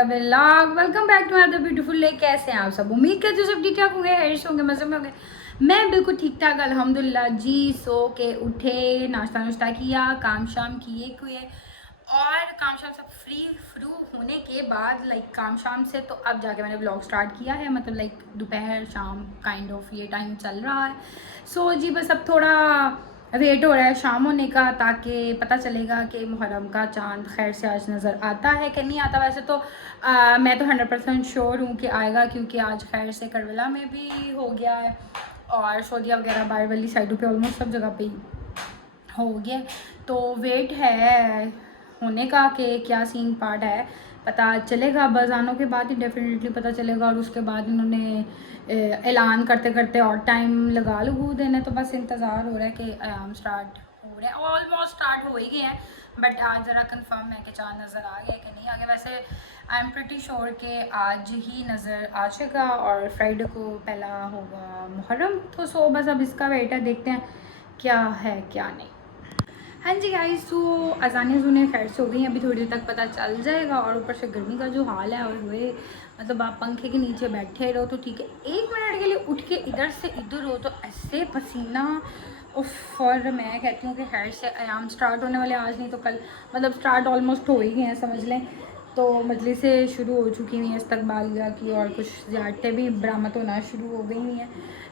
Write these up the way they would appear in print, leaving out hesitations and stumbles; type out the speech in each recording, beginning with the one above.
Another vlog. Welcome back to another beautiful day. कैसे हैं आप सब? उम्मीद करते हो सब ठीक ठाक होंगे, हैरिश होंगे, मजे में होंगे। मैं बिल्कुल ठीक ठाक अल्हम्दुलिल्लाह जी। सो के उठे, नाश्ता नुश्ता किया, काम शाम किए हुए और काम शाम सब फ्रू होने के बाद काम शाम से तो अब जाके मैंने व्लॉग स्टार्ट किया है। मतलब दोपहर शाम काइंड ऑफ ये टाइम चल रहा है। सो जी बस अब थोड़ा वेट हो रहा है शाम होने का, ताकि पता चलेगा कि मुहर्रम का चांद खैर से आज नज़र आता है कि नहीं आता। वैसे तो मैं तो 100% श्योर हूँ कि आएगा, क्योंकि आज खैर से करबला में भी हो गया है और सऊदीया वगैरह बाहर वाली साइडों पे ऑलमोस्ट सब जगह पे हो गया। तो वेट है होने का कि क्या सीन पार्ट है, पता चलेगा बजानों के बाद ही डेफिनेटली पता चलेगा। और उसके बाद इन्होंने ऐलान करते करते और टाइम लगा लगू देने, तो बस इंतज़ार हो रहा है कि आयाम स्टार्ट हो रहे हैं। ऑलमोस्ट स्टार्ट हो ही गए हैं, बट आज ज़रा कंफर्म है कि चाँद नज़र आ गया कि नहीं आ गया। वैसे आई एम प्रिटी श्योर कि आज ही नज़र आ जाएगा और फ्राइडे को पहला होगा मुहर्रम। तो सो बस अब इसका वेट है, देखते हैं क्या है क्या नहीं। हाँ जी गाइस, तो अजानें सुने खैर से हो गई, अभी थोड़ी देर तक पता चल जाएगा। और ऊपर से गर्मी का जो हाल है, और हुए मतलब आप पंखे के नीचे बैठे रहो तो ठीक है, 1 मिनट के लिए उठ के इधर से इधर हो तो ऐसे पसीना उफ। और मैं कहती हूँ कि खैर से आयाम स्टार्ट होने वाले आज नहीं तो कल, मतलब स्टार्ट ऑलमोस्ट हो ही गए हैं समझ लें। तो मजलिसें शुरू हो चुकी हुई हैं इस्तकबालिया की, और कुछ ज़ियारतें भी बरामद होना शुरू हो गई हैं।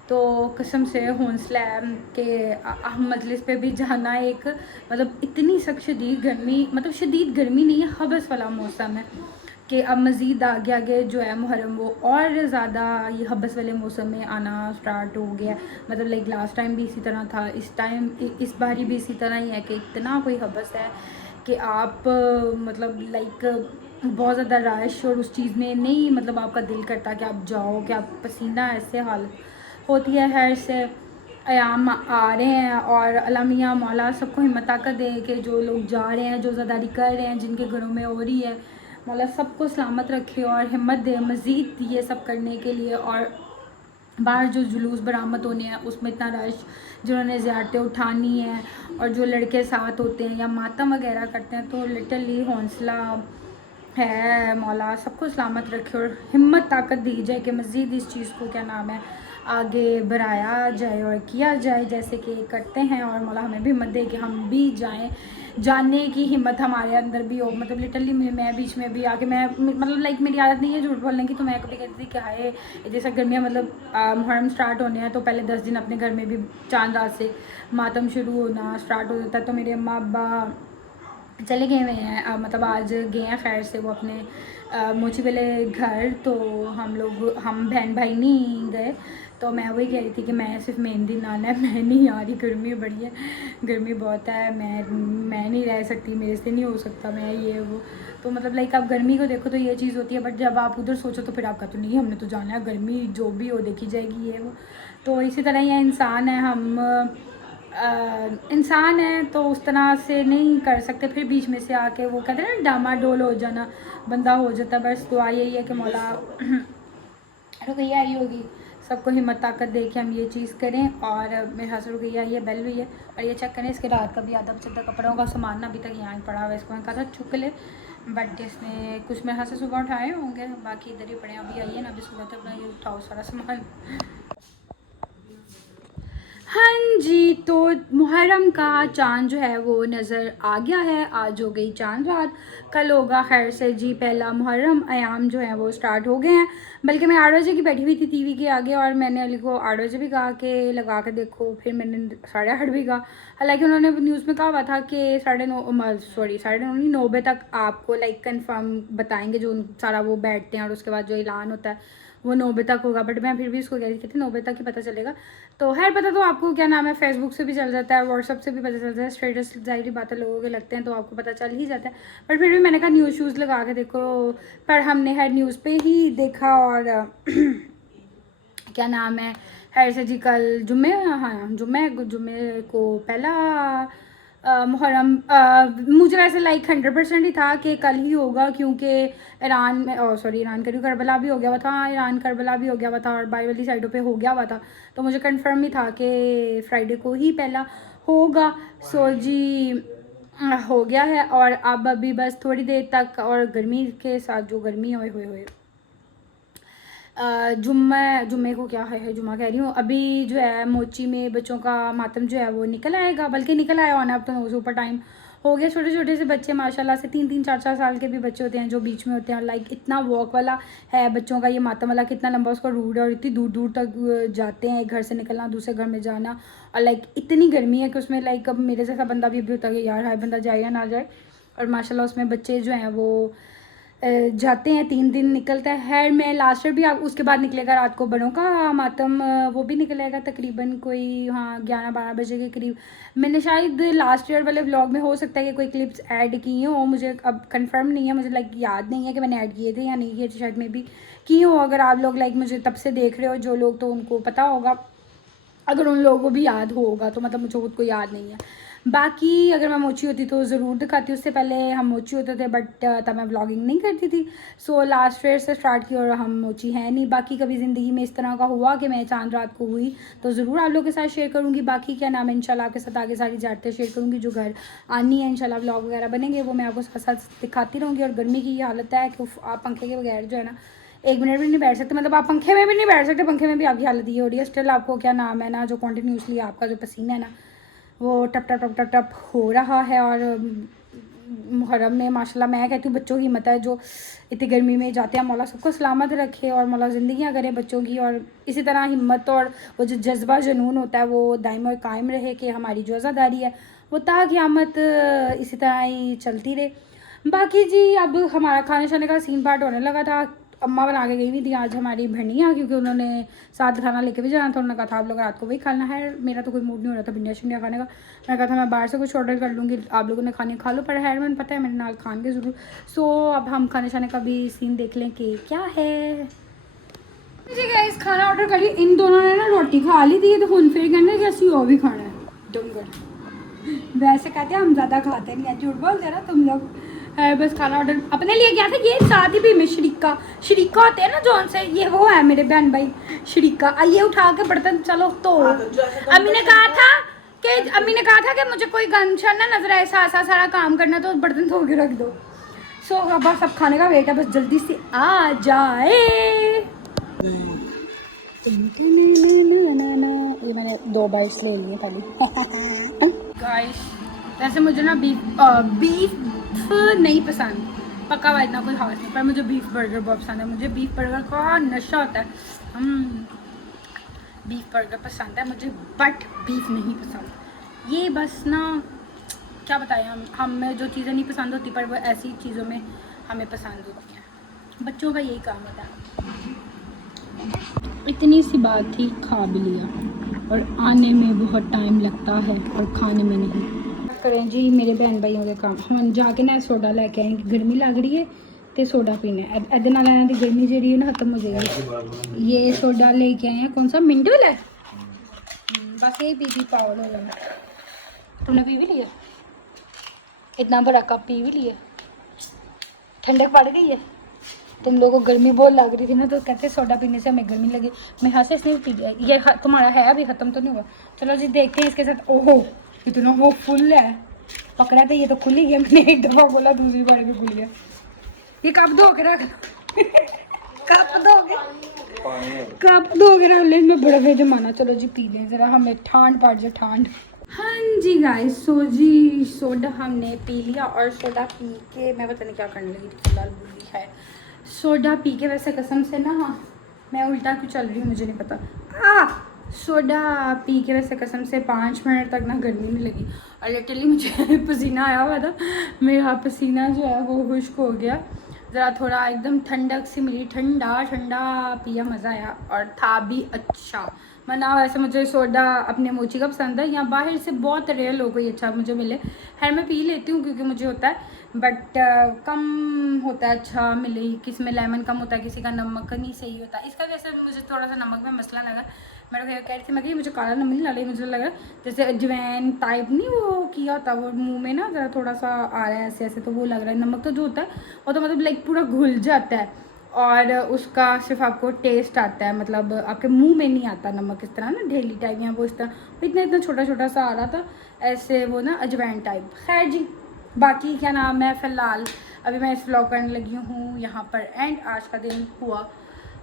तो कसम से हौसला है कि मजलिस पे भी जाना एक मतलब इतनी सख्त शदीद गर्मी, मतलब शदीद गर्मी नहीं है, हबस वाला मौसम है कि अब मज़ीद आगे आगे जो है मुहर्रम वो और ज़्यादा ये हबस वाले मौसम में आना स्टार्ट हो गया। मतलब लास्ट टाइम भी इसी तरह था, इस बारी भी इसी तरह ही है कि इतना कोई हबस है कि आप मतलब बहुत ज़्यादा रश और उस चीज़ में नहीं, मतलब आपका दिल करता कि आप जाओ, कि आप पसीना ऐसे हालत होती है। खैर से अयाम आ रहे हैं और अल्लाह मियां मौला सबको हिम्मत ताकत दे कि जो लोग जा रहे हैं, जो ज़्यादारी कर रहे हैं, जिनके घरों में हो रही है, मौला सबको सलामत रखे और हिम्मत दे मज़ीद ये सब करने के लिए। और बाहर जो जुलूस बरामद होने हैं उसमें इतना रश, जिन्होंने ज़ियारतें उठानी है और जो लड़के साथ होते हैं या मातम वगैरह करते हैं, तो लिटरली हौसला है, मौला सबको सलामत रखे और हिम्मत ताकत दी जाए कि मज़ीद इस चीज़ को क्या नाम है आगे बढ़ाया जाए और किया जाए जैसे कि करते हैं। और मौला हमें भी हिम्मत दे कि हम भी जाएं, जानने की हिम्मत हमारे अंदर भी हो। मतलब लिटरली मैं बीच में भी आके मैं मतलब मेरी आदत नहीं है झूठ बोलने की, तो मैं कभी कहती थी कि हाय जैसा गर्मियाँ मतलब मुहर्रम स्टार्ट होने हैं तो पहले 10 दिन अपने घर में भी चांद रात से मातम शुरू होना स्टार्ट हो जाता है। तो मेरे अम्मा अब्बा चले गए हुए हैं, मतलब आज गए हैं खैर से वो अपने मोची वाले घर। तो हम बहन भाई नहीं गए। तो मैं वही कह रही थी कि मैं सिर्फ मेहंदी नाना है, मैं नहीं आ रही, गर्मी बड़ी है, गर्मी बहुत है, मैं नहीं रह सकती, मेरे से नहीं हो सकता, मैं ये वो। तो मतलब आप गर्मी को देखो तो ये चीज़ होती है, बट जब आप उधर सोचो तो फिर आपका तो नहीं, हमने तो जाना है, गर्मी जो भी हो देखी जाएगी ये वो। तो इसी तरह ये इंसान है, हम इंसान है तो उस तरह से नहीं कर सकते। फिर बीच में से आके वो कहते हैं ना डामाडोल हो जाना, बंदा हो जाता। बस दुआ यही है कि मौला रुकैया आई होगी, सबको हिम्मत ताकत दे के हम ये चीज़ करें। और मेरे हाथ से रुकैया ये बेल भी है और ये चेक करें, इसके रात का भी आधा बचता कपड़ों का सामान अभी तक यहाँ पड़ा हुआ है। इसको मैं कहा था चुक ले, बट इसने कुछ मेरे हाथ से सुबह उठाए होंगे, बाकी इधर ही पड़े। अभी आइए ना, अभी सुबह तक अपना ये उठाओ सारा सामान। हाँ जी, तो मुहर्रम का चाँद जो है वो नज़र आ गया है। आज हो गई चाँद रात, कल होगा खैर से जी पहला मुहर्रम। अयाम जो है वो स्टार्ट हो गए हैं। बल्कि मैं 8 बजे की बैठी हुई थी टीवी के आगे और मैंने अली को 8 बजे भी कहा कि लगा के देखो, फिर मैंने 8:30 भी कहा। हालांकि उन्होंने न्यूज़ में कहा हुआ था कि 9:30 नहीं, 9 बजे तक आपको कंफर्म बताएंगे, जो सारा वो बैठते हैं और उसके बाद जो ऐलान होता है वो 9 बजे तक होगा। बट मैं फिर भी इसको कह रही थी 9 बजे तक ही पता चलेगा। तो खैर पता तो आपको क्या नाम है फेसबुक से भी चल जाता है, व्हाट्सअप से भी पता चलता है, स्टेटस जाहिर बात है लोगों के लगते हैं तो आपको पता चल ही जाता है। पर फिर भी मैंने कहा न्यूज़ शूज़ लगा के देखो, पर हमने खैर न्यूज़ पे ही देखा। और क्या नाम है खैर से जी कल जुम्मे, हाँ जुम्मे को पहला मुहर्रम। मुझे वैसे 100% ही था कि कल ही होगा, क्योंकि ईरान में ईरान करी करबला भी हो गया हुआ था, हाँ ईरान करबला भी हो गया हुआ था और बाई वाली साइडों पे हो गया हुआ था। तो मुझे कंफर्म ही था कि फ्राइडे को ही पहला होगा। सो जी हो गया है। और अब अभी बस थोड़ी देर तक, और गर्मी के साथ जो गर्मी होए हुए हुए जुम्मे को क्या है जुम्मा कह रही हूँ, अभी जो है मोची में बच्चों का मातम जो है वो निकल आएगा, बल्कि निकल आया होना अब तो सुपर टाइम हो गया। छोटे छोटे से बच्चे माशाल्लाह से 3-3 4-4 साल के भी बच्चे होते हैं जो बीच में होते हैं। लाइक इतना वॉक वाला है बच्चों का ये मातम वाला, कितना लंबा उसका रूट है और इतनी दूर दूर तक जाते हैं, एक घर से निकलना दूसरे घर में जाना। और लाइक इतनी गर्मी है कि उसमें लाइक अब मेरे जैसा बंदा भी होता है कि यार हाय बंदा जाए या ना जाए। और माशाल्लाह उसमें बच्चे जो हैं वो जाते हैं, 3 दिन निकलता है। मैं लास्ट ईयर भी उसके बाद निकलेगा रात को बड़ों का मातम, वो भी निकलेगा तकरीबन कोई हाँ 11-12 बजे के करीब। मैंने शायद लास्ट ईयर वाले व्लॉग में हो सकता है कि कोई क्लिप्स ऐड की हो, मुझे अब कंफर्म नहीं है, मुझे लाइक याद नहीं है कि मैंने ऐड किए थे या नहीं किए थे, शायद में भी की हो। अगर आप लोग लाइक मुझे तब से देख रहे हो जो लोग, तो उनको पता होगा, अगर उन लोगों को भी याद होगा तो मतलब मुझे खुद को याद नहीं है। बाकी अगर मैं मोची होती तो ज़रूर दिखाती, उससे पहले हम मोची होते थे बट तब मैं व्लॉगिंग नहीं करती थी। सो लास्ट ईयर से स्टार्ट की और हम मोची हैं नहीं। बाकी कभी ज़िंदगी में इस तरह का हुआ कि मैं चांद रात को हुई तो ज़रूर आप लोगों के साथ शेयर करूँगी। बाकी क्या नाम है, इंशाल्लाह आपके साथ आगे सारी ज़्यारतें शेयर करूँगी, जो घर आनी है इंशाल्लाह व्लॉग वगैरह बनेंगे वो मैं आपको साथ साथ दिखाती रहूँगी। और गर्मी की हालत है कि आप पंखे के बगैर जो है ना 1 मिनट भी नहीं बैठ सकते, मतलब आप पंखे में भी नहीं बैठ सकते, पंखे में भी आपकी हालत ये हो रही है। स्टिल आपको क्या नाम है ना, जो कॉन्टीन्यूसली आपका जो पसीना है ना वो टप टप टप टप टप हो रहा है। और मुहर्रम में माशाल्लाह मैं कहती हूँ बच्चों की हिम्मत है जो इतनी गर्मी में जाते हैं। मौला सबको सलामत रखे और मौला ज़िंदगियाँ करे बच्चों की, और इसी तरह हिम्मत और वो जो जज्बा जुनून होता है वो दायम और कायम रहे कि हमारी जो आज़ादारी है वो ता क़यामत इसी तरह ही चलती रहे। बाकी जी अब हमारा खाने शाने का सीन पार्ट होने लगा था। अम्मा बना के गई हुई थी आज हमारी भिंडियाँ, क्योंकि उन्होंने साथ खाना लेके भी जाना था। उन्होंने कहा था आप लोग रात को वही खाना है। मेरा तो कोई मूड नहीं हो रहा था भिंडियाँ शिंडियाँ खाने का। मैं कहा था मैं बाहर से कुछ ऑर्डर कर लूँगी, आप लोगों ने खाने खा लो, पर है मैंने पता है मेरे नाल खान के ज़रूर। सो अब हम खाने शाने का भी सीन देख लें कि क्या है जी। गाइस खाना ऑर्डर करिए, इन दोनों ने ना रोटी खा ली थी तो हम फिर कहने कि असं वो भी खाना है डोंगर। वैसे कहते हैं हम ज़्यादा खाते नहीं है, झूठ बोलते ना तुम लोग। बस खाना ऑर्डर अपने लिए किया था। ये साथ ही भी में शरीका होते हैं ना जौन से, ये वो है मेरे बहन भाई शरीका। आइए उठा के बर्तन चलो तो अम्मी ने कहा था कि मुझे कोई गंशन ना नजर आए, सारा काम करना तो बर्तन धो के रख दो। सो अब बस सब खाने का वेट है, बस जल्दी से आ जाए। ये मैंने 2 बाइट्स ले लिए खाली। गाइस वैसे मुझे ना बीफ नहीं पसंद, पक्का हुआ इतना कोई खास नहीं, पर मुझे बीफ बर्गर बहुत पसंद है। मुझे बीफ बर्गर का नशा होता है। बीफ बर्गर पसंद है मुझे, बट बीफ नहीं पसंद। ये बस ना क्या बताएं, हमें जो चीज़ें नहीं पसंद होती पर वो ऐसी चीज़ों में हमें पसंद होती हैं। बच्चों का यही काम होता है। इतनी सी बात थी, खा भी लिया, और आने में बहुत टाइम लगता है और खाने में नहीं। करें जी मेरे बहन भाइयों के काम। हम जाके ना सोडा लेके आएंगे, गर्मी लग रही है तो सोडा पीना है। एदे नाल इन्हां दी गर्मी जी ना खत्म हो जाएगी। ये सोडा लेके आए हैं, कौन सा मिंट वाला है, बस ये पी पागल हो जाना। तुमने पी भी लिया, इतना बड़ा कप पी भी लिया, ठंडक पड़ गई है। तुम लोगों को गर्मी बहुत लग रही थी ना तो कहते सोडा पीने से हमें गर्मी लगी। मैं हंसे इसने पी लिया। ये तुम्हारा है अभी ख़त्म तो नहीं हुआ। चलो जी देखते हैं इसके साथ। ओहो इतना वो फुल है, पकड़ा था ये तो खुल ही गया। मैंने एक दफ़ा बोला दूसरी बार भी खुल गया। ये कप धो के रख कप धो के रख ले, इसमें बड़ा जमाना। चलो जी पी लें ज़रा, हमें ठंड पड़ जाए ठंड। हाँ जी गाइस, सो जी सोडा हमने पी लिया, और सोडा पी के मैं पता नहीं क्या करने लगी थी, फिलहाल भूली है। सोडा पी के वैसे कसम से ना, हाँ मैं उल्टा क्यों चल रही हूँ मुझे नहीं पता। सोडा पी के वैसे कसम से 5 मिनट तक ना गर्मी नहीं लगी, और लिटरली मुझे पसीना आया हुआ था। मेरा पसीना जो है वो खुश्क हो गया, ज़रा थोड़ा एकदम ठंडक सी मिली, ठंडा ठंडा पिया, मज़ा आया और था भी अच्छा। वरना वैसे मुझे सोडा अपने मोची का पसंद है, यहाँ बाहर से बहुत रेयर लोगों को ये अच्छा मुझे मिले। खैर मैं पी लेती हूँ क्योंकि मुझे होता है, बट कम होता है अच्छा मिले। किसी में लेमन कम होता है, किसी का नमक नहीं सही होता। इसका वैसे मुझे थोड़ा सा नमक में मसला लगा। मैं कह रही थी मैं कि मुझे काला नमक नहीं डाला, मुझे लगा जैसे अजवैन टाइप नहीं वो किया होता, वो मुंह में ना ज़रा थोड़ा सा आ रहा है ऐसे ऐसे, तो वो लग रहा है। नमक तो जो होता है वो तो मतलब लाइक पूरा घुल जाता है, और उसका सिर्फ आपको टेस्ट आता है, मतलब आपके मुंह में नहीं आता नमक इस तरह ना ढेली टाइप, या वो इस तरह इतना इतना छोटा छोटा सा आ रहा था ऐसे, वो ना अजवैन टाइप। खैर जी बाकी क्या नाम है, फ़िलहाल अभी मैं इस व्लॉग करने लगी हूँ यहाँ पर एंड। आज का दिन हुआ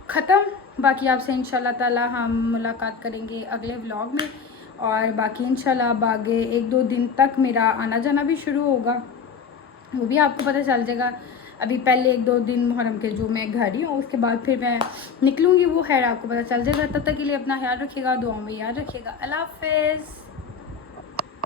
ख़त्म। बाकी आपसे इंशाल्लाह ताला हम मुलाकात करेंगे अगले व्लॉग में, और बाकी इंशाल्लाह अब आगे 1-2 दिन तक मेरा आना जाना भी शुरू होगा, वो भी आपको पता चल जाएगा। अभी पहले 1-2 दिन मुहर्रम के जो मैं घर ही हूँ, उसके बाद फिर मैं निकलूँगी, वो खैर आपको पता चल जाएगा। तब तक के लिए अपना ख्याल रखिएगा, दुआओं में याद रखिएगा। अल्लाह हाफ़िज़।